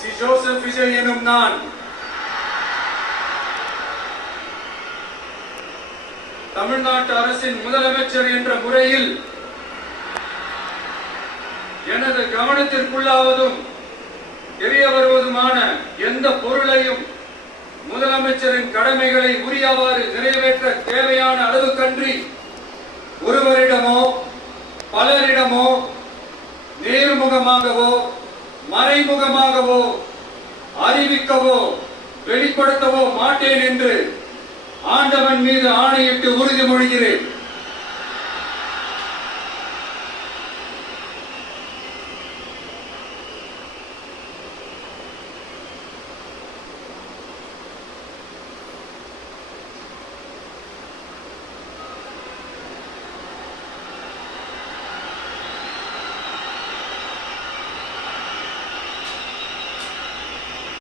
C Joseph Vijay எனும் நான் தமிழ்நாட்டு அரசின் முதலமைச்சர் என்ற முறையில் எனது கவனத்திற்குள்ளாவதும் தெரிய வருவதுமான எந்த பொருளையும் முதலமைச்சரின் கடமைகளை உரியவாறு நிறைவேற்ற தேவையான அளவுக்கன்றி ஒருவரிடமோ பலரிடமோ நேர்முகமாகவோ மறைமுகமாகவோ அறிவிக்கவோ வெளிப்படுத்தவோ மாட்டேன் என்று ஆண்டவன் மீது ஆணையிட்டு உறுதிமொழிகிறேன்.